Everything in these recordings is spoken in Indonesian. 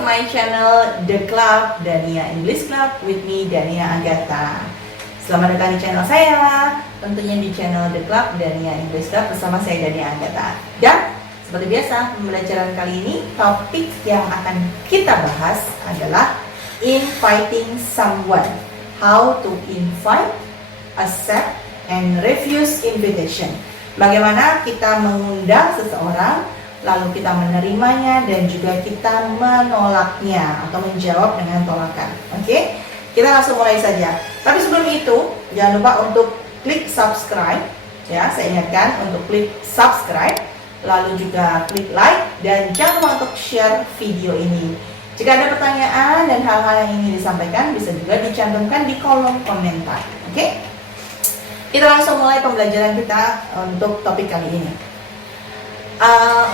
to my channel The Club Dania English Club with me Dania Agatha. Selamat datang di channel saya, tentunya di channel The Club Dania English Club bersama saya Dania Agatha. Dan seperti biasa, pembelajaran kali ini topik yang akan kita bahas adalah inviting someone. How to invite, accept, and refuse invitation. Bagaimana kita mengundang seseorang, lalu kita menerimanya dan juga kita menolaknya atau menjawab dengan tolakan. Oke, kita langsung mulai saja. Tapi sebelum itu, jangan lupa untuk klik subscribe. Ya, saya ingatkan untuk klik subscribe, lalu juga klik like dan jangan lupa untuk share video ini. Jika ada pertanyaan dan hal-hal yang ingin disampaikan, bisa juga dicantumkan di kolom komentar. Oke, kita langsung mulai pembelajaran kita untuk topik kali ini.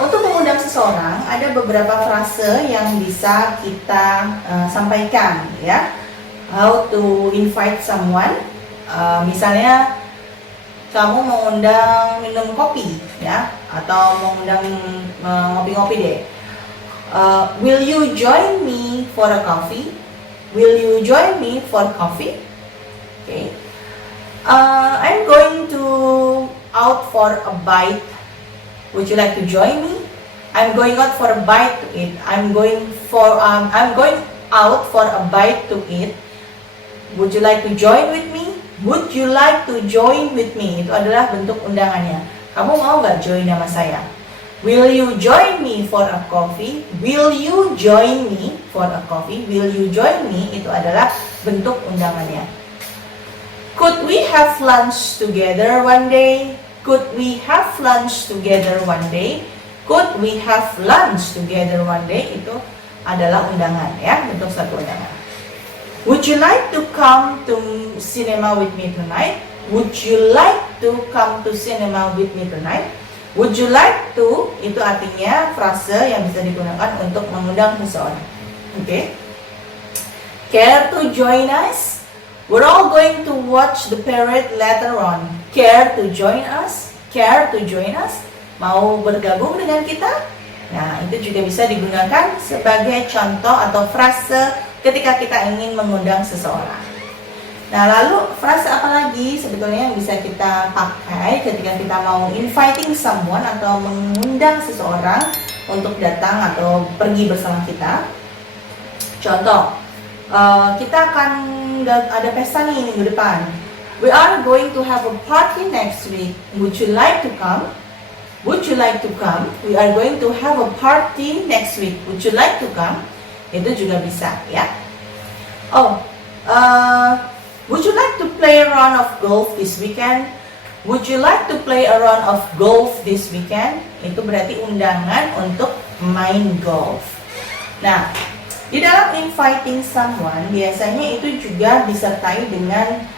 Untuk mengundang seseorang ada beberapa frase yang bisa kita sampaikan, ya. How to invite someone, misalnya kamu mengundang minum kopi, ya, atau mengundang ngopi-ngopi deh. Will you join me for a coffee? Will you join me for coffee? Okay. I'm going to out for a bite. Would you like to join me? I'm going out for a bite to eat. I'm going out for a bite to eat. Would you like to join with me? Would you like to join with me? Itu adalah bentuk undangannya. Kamu mau nggak join sama saya? Will you join me for a coffee? Will you join me for a coffee? Will you join me? Itu adalah bentuk undangannya. Could we have lunch together one day? Could we have lunch together one day? Could we have lunch together one day? Itu adalah undangan, ya, bentuk satu undangan. Would you like to come to cinema with me tonight? Would you like to come to cinema with me tonight? Would you like to, itu artinya frase yang bisa digunakan untuk mengundang seseorang. Oke. Care to join us? We're all going to watch the parade later on. Care to join us? Care to join us? Mau bergabung dengan kita? Nah, itu juga bisa digunakan sebagai contoh atau frase ketika kita ingin mengundang seseorang. Nah, lalu frase apa lagi sebetulnya yang bisa kita pakai ketika kita mau inviting someone atau mengundang seseorang untuk datang atau pergi bersama kita? Contoh, kita akan ada pesta nih minggu depan. We are going to have a party next week. Would you like to come? Would you like to come? We are going to have a party next week. Would you like to come? Itu juga bisa, ya. Oh, would you like to play a round of golf this weekend? Would you like to play a round of golf this weekend? Itu berarti undangan untuk main golf. Nah, di dalam inviting someone, biasanya itu juga disertai dengan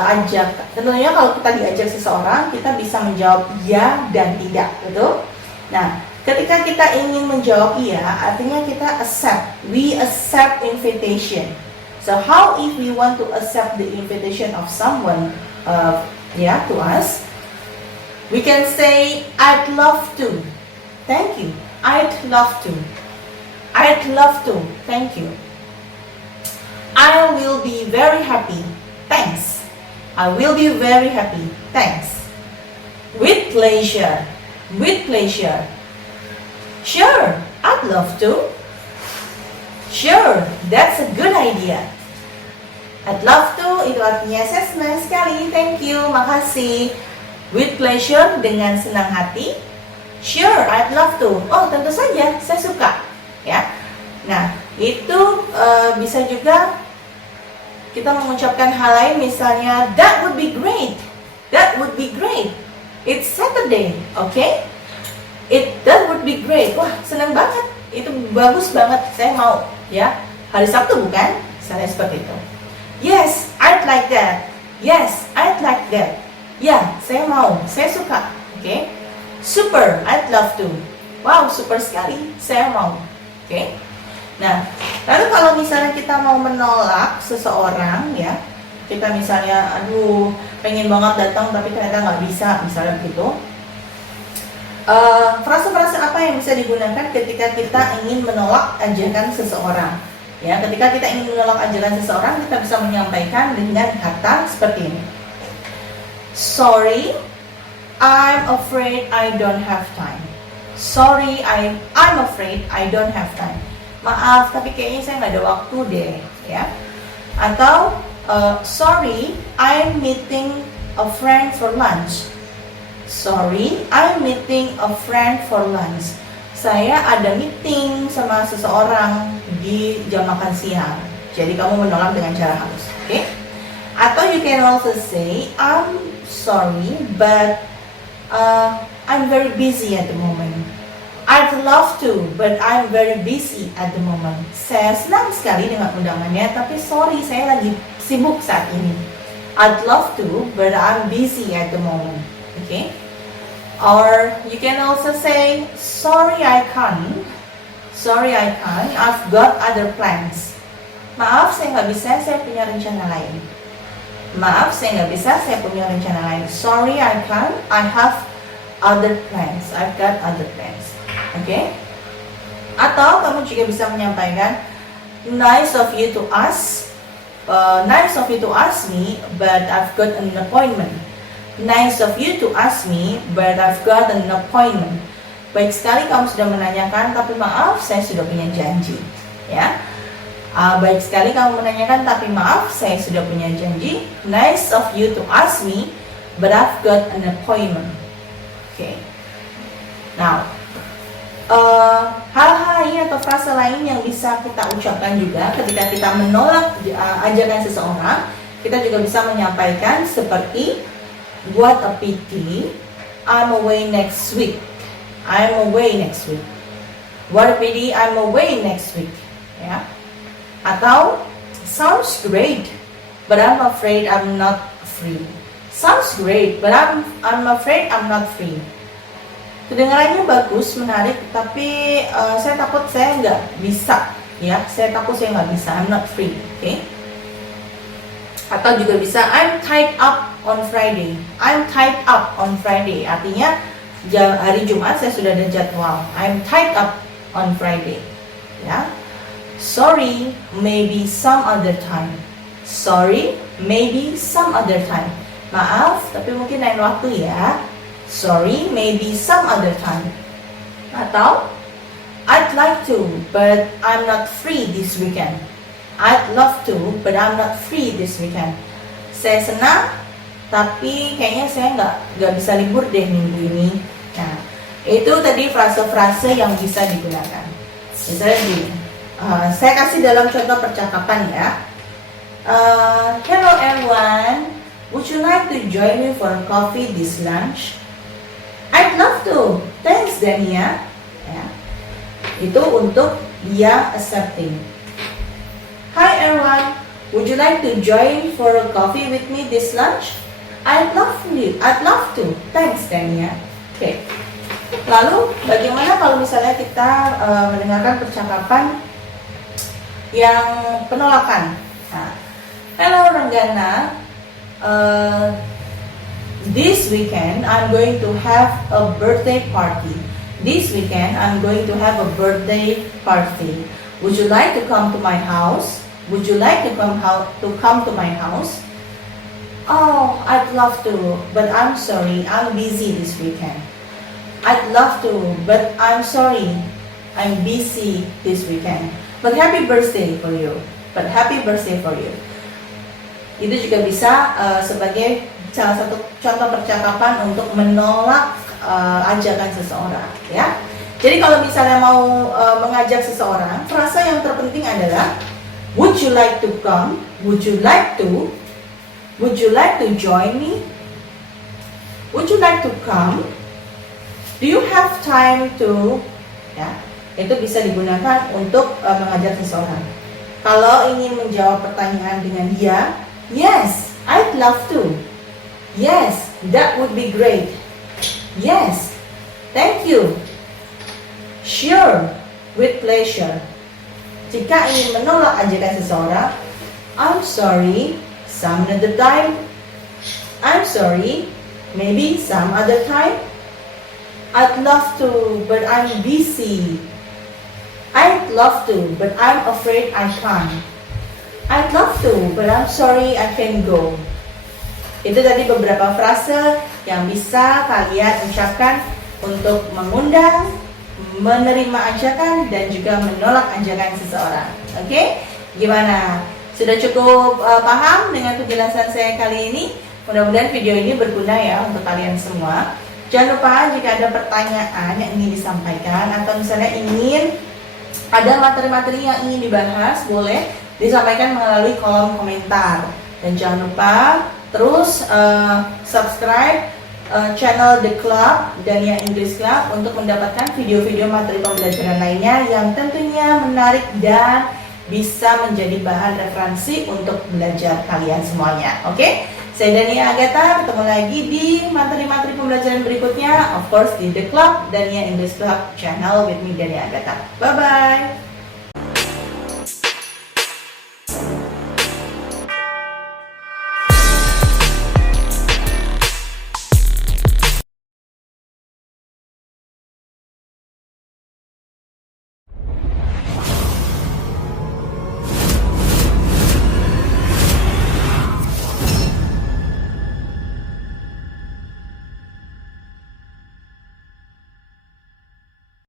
ajak. Tentunya kalau kita diajak seseorang, kita bisa menjawab ya dan tidak, betul? Nah, ketika kita ingin menjawab iya, artinya kita accept. We accept invitation. So how if we want to accept the invitation of someone, to us, we can say I'd love to. Thank you. I'd love to. I'd love to. Thank you. I will be very happy. Thanks. I will be very happy. Thanks. With pleasure. With pleasure. Sure, I'd love to. Sure, that's a good idea. I'd love to, itu artinya saya senang sekali. Thank you, makasih. With pleasure, dengan senang hati. Sure, I'd love to. Oh, tentu saja, saya suka. Ya, nah itu bisa juga kita mengucapkan hal lain, misalnya that would be great, that would be great, it's Saturday, okay, that would be great, wah senang banget, itu bagus banget, saya mau, ya, hari Sabtu bukan, misalnya seperti itu. Yes, I'd like that, yes, I'd like that, ya, saya mau, saya suka, okay. Super, I'd love to, wow, super sekali, saya mau. Oke. Nah, lalu kalau misalnya kita mau menolak seseorang, ya, kita misalnya, aduh, pengen banget datang tapi ternyata nggak bisa, misalnya begitu. Frase-frase apa yang bisa digunakan ketika kita ingin menolak ajakan seseorang? Ya, ketika kita ingin menolak ajakan seseorang, kita bisa menyampaikan dengan kata seperti ini. Sorry, I'm afraid I don't have time. Sorry, I'm afraid I don't have time. Maaf, tapi kayaknya saya nggak ada waktu deh, ya. Atau sorry, I'm meeting a friend for lunch. Sorry, I'm meeting a friend for lunch. Saya ada meeting sama seseorang di jam makan siang. Jadi kamu menolak dengan cara halus, oke? Atau you can also say, I'm sorry, but I'm very busy at the moment. I'd love to, but I'm very busy at the moment. Saya senang sekali dengan undangannya, tapi sorry, saya lagi sibuk saat ini. I'd love to, but I'm busy at the moment. Okay? Or you can also say, sorry, I can't. Sorry, I can't. I've got other plans. Maaf, saya nggak bisa. Saya punya rencana lain. Maaf, saya nggak bisa. Saya punya rencana lain. Sorry, I can't. I have other plans. I've got other plans. Okay? Atau kamu juga bisa menyampaikan, nice of you to ask. Nice of you to ask me, but I've got an appointment. Nice of you to ask me, but I've got an appointment. Baik sekali kamu sudah menanyakan, tapi maaf, saya sudah punya janji. Ya, baik sekali kamu menanyakan, tapi maaf, saya sudah punya janji. Nice of you to ask me, but I've got an appointment. Okay. Now, hal-hal lain atau frase lain yang bisa kita ucapkan juga ketika kita menolak ajakan seseorang, kita juga bisa menyampaikan seperti what a pity, I'm away next week. I'm away next week. What a pity, I'm away next week. Ya. Atau sounds great, but I'm afraid I'm not free. Sounds great, but I'm afraid I'm not free. Kedengarannya bagus, menarik, tapi saya takut saya nggak bisa, ya. Saya takut saya nggak bisa. I'm not free, oke? Atau juga bisa I'm tied up on Friday. I'm tied up on Friday. Artinya hari Jumat saya sudah ada jadwal. I'm tied up on Friday, ya. Sorry, maybe some other time. Sorry, maybe some other time. Maaf, tapi mungkin lain waktu ya. Sorry, maybe some other time. Atau I'd like to, but I'm not free this weekend. I'd love to, but I'm not free this weekend. Saya senang, tapi kayaknya saya nggak bisa libur deh minggu ini. Nah, itu tadi frase-frase yang bisa digunakan. Misalnya saya kasih dalam contoh percakapan ya. Hello everyone, would you like to join me for coffee this lunch? I'd love to. Thanks, Dania. Ya. Itu untuk dia accepting. Hi everyone, would you like to join for a coffee with me this lunch? I'd love to. Thanks, Dania. Oke. Lalu bagaimana kalau misalnya kita mendengarkan percakapan yang penolakan? Nah, hello Renggana. This weekend, I'm going to have a birthday party. This weekend, I'm going to have a birthday party. Would you like to come to my house? Would you like to come to my house? Oh, I'd love to, but I'm sorry, I'm busy this weekend. I'd love to, but I'm sorry, I'm busy this weekend. But happy birthday for you. But happy birthday for you. Itu juga bisa sebagai salah satu contoh percakapan untuk menolak ajakan seseorang, ya. Jadi kalau misalnya mau mengajak seseorang, frasa yang terpenting adalah would you like to come? Would you like to? Would you like to join me? Would you like to come? Do you have time to? Ya, itu bisa digunakan untuk mengajak seseorang. Kalau ingin menjawab pertanyaan dengan ya, yes, I'd love to. Yes, that would be great. Yes, thank you. Sure, with pleasure. Jika ingin menolak ajakan seseorang, I'm sorry, some other time. I'm sorry, maybe some other time. I'd love to, but I'm busy. I'd love to, but I'm afraid I can't. I'd love to, but I'm sorry I can't go. Itu tadi beberapa frase yang bisa kalian ucapkan untuk mengundang, menerima ajakan, dan juga menolak ajakan seseorang. Oke? Gimana? Sudah cukup paham dengan penjelasan saya kali ini? Mudah-mudahan video ini berguna ya untuk kalian semua. Jangan lupa jika ada pertanyaan yang ingin disampaikan atau misalnya ingin ada materi-materi yang ingin dibahas, boleh disampaikan melalui kolom komentar. Dan jangan lupa terus subscribe channel The Club Dania English Club untuk mendapatkan video-video materi pembelajaran lainnya yang tentunya menarik dan bisa menjadi bahan referensi untuk belajar kalian semuanya. Oke? Saya Dania Agatha, ketemu lagi di materi-materi pembelajaran berikutnya, of course di The Club Dania English Club channel with me Dania Agatha. Bye-bye!